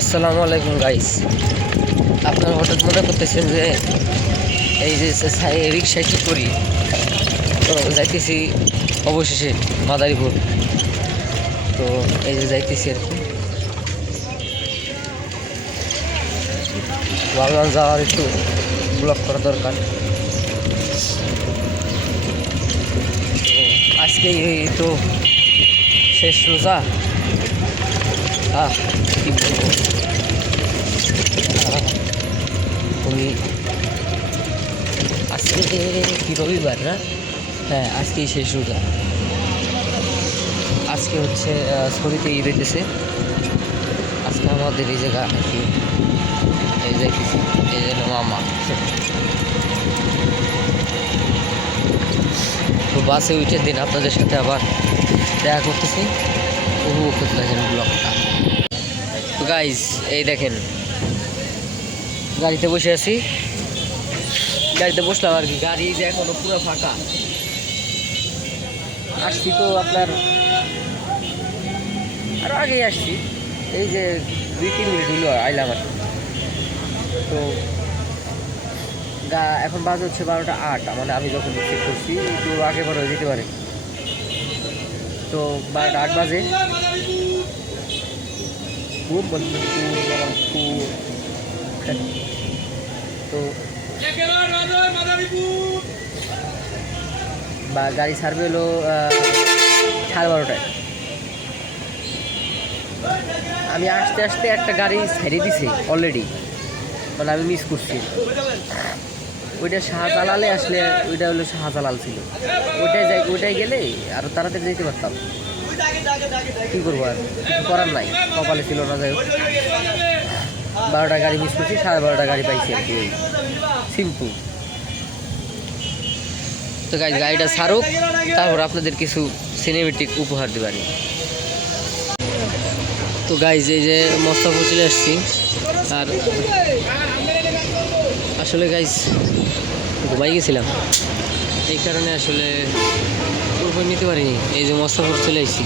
আসসালামু আলাইকুম গাইস। আপনারা হঠাৎ মনে করতেছেন যে এই যে রিক্সায় কী করি, তো যাইতেছি অবশেষে মাদারীপুর। তো এই যে যাইতেছি আর কি, ভাবলাম যাওয়ার একটু ব্লগ করা দরকার। তো আজকে এই তো শেষ রোজা। কি বলবো, খুবই আজকে কি রবিবার না? হ্যাঁ, আজকেই শেষ রোজা। আজকে হচ্ছে ছড়িতে ঈদ হইতেছে। আজকে আমাদের এই জায়গা আর কি, এই যাইতেছি, এই জন্য মামা। তো বাসে উঠে দিন আপনাদের সাথে আবার দেখা করতেছি, উপভোগ করতে থাকেন ব্লগটা। তো গাইজ এই দেখেন, গাড়িতে বসে আছি, গাড়িতে বসলাম আর কি। গাড়ি যে এখনো পুরো ফাঁকা। আসছি তো আপনার আরও আগেই আসছি, এই যে 2-3 মিনিট হইলো আইলাম আর কি। তো এখন বাজে হচ্ছে 12টা 8, মানে আমি যখন চেক করছি একটু আগে পরে হয়ে যেতে পারে। তো 12টা 8 বাজে। তো বা গাড়ি ছাড়বে হলো 12:30টায়। আমি আসতে আসতে একটা গাড়ি ছেড়ে দিছে অলরেডি, মানে আমি মিস করছি। ওইটা শাহজালালে আসলে, ওইটা হলো শাহজালাল ছিল, ওইটাই গেলে আরও তাড়াতাড়ি যেতে পারতাম। কী করবো, আর কিছু করার নাই, কপালে ছিল না। যাই হোক, 12টা গাড়ি মিস করছি, 12:30টা গাড়ি পাইছি আর কি, এই সিম্পল। তো গাড়িটা ছাড়ুক, তারপর আপনাদের কিছু সিনেমেটিক উপহার দেবানি। তো গাইজ এই যে মোস্তাফা চলে আসছি। আর আসলে গাইজ ঘুমাই গেছিলাম, এই কারণে আসলে উপর নিতে পারিনি। এই যে মোস্তাফা চলে আসছি।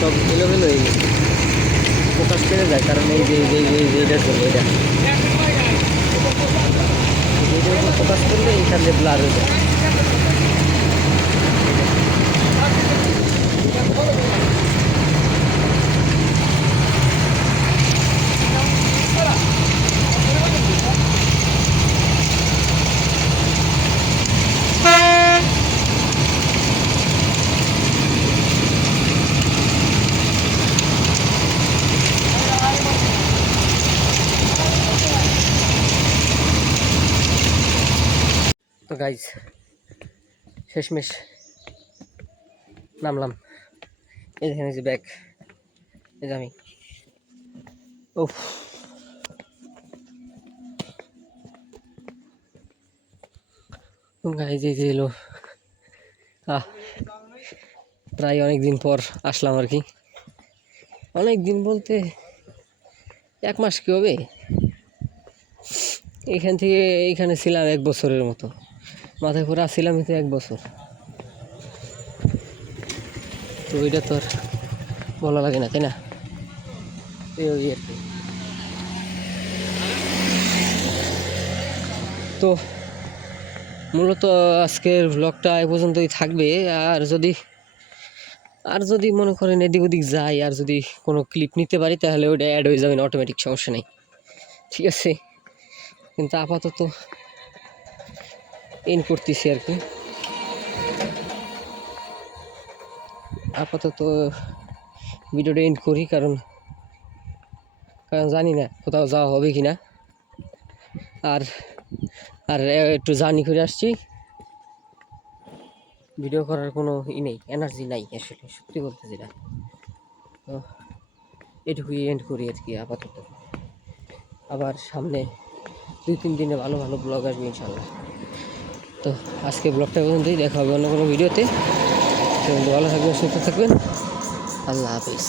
সব এলোমেলো হয়ে গেছে, ফোকাস পেরে যায়, কারণ এই যে এইটার জন্য, এটা ফোকাস করলে এইখানে ব্লার হয়ে যায়। তো গাইজ শেষমেশ নামলাম। এই দেখেন, এই যে ব্যাগ, এই যে আমি। ও গাইজ এই যে এলো, প্রায় অনেক দিন পর আসলাম আর কি। অনেক দিন বলতে 1 মাস কি হবে। এখান থেকে এইখানে ছিলাম 1 বছরের মতো, মাথায় করে আসছিলাম কিন্তু 1 বছর। তো ওইটা তো আর বলা লাগে না, তাই না? ওই আর কি। তো মূলত আজকের ব্লগটা এ পর্যন্তই থাকবে। আর যদি মনে করেন এদিক ওদিক যাই, আর যদি কোনো ক্লিপ নিতে পারি তাহলে ওইটা অ্যাড হয়ে যাবে না, অটোমেটিক, সমস্যা নেই, ঠিক আছে। কিন্তু আপাতত এন্ড করতেছি আর কি, আপাতত ভিডিওটা এন্ড করি, কারণ জানি না কোথাও যাওয়া হবে কি না। আর আর একটু জার্নি করে আসছি, ভিডিও করার কোনো নেই, এনার্জি নাই আসলে, সত্যি বলতে যেটা। তো এটুকুই এন্ড করি আর কি আপাতত। আবার সামনে 2-3 দিনে ভালো ভালো ব্লগ আসবে ইনশাল্লাহ। তো আজকে ব্লগটা পর্যন্তই, দেখা হবে অন্য কোনো ভিডিওতে। ভালো থাকবেন, সুস্থ থাকবেন, আল্লাহ হাফিজ।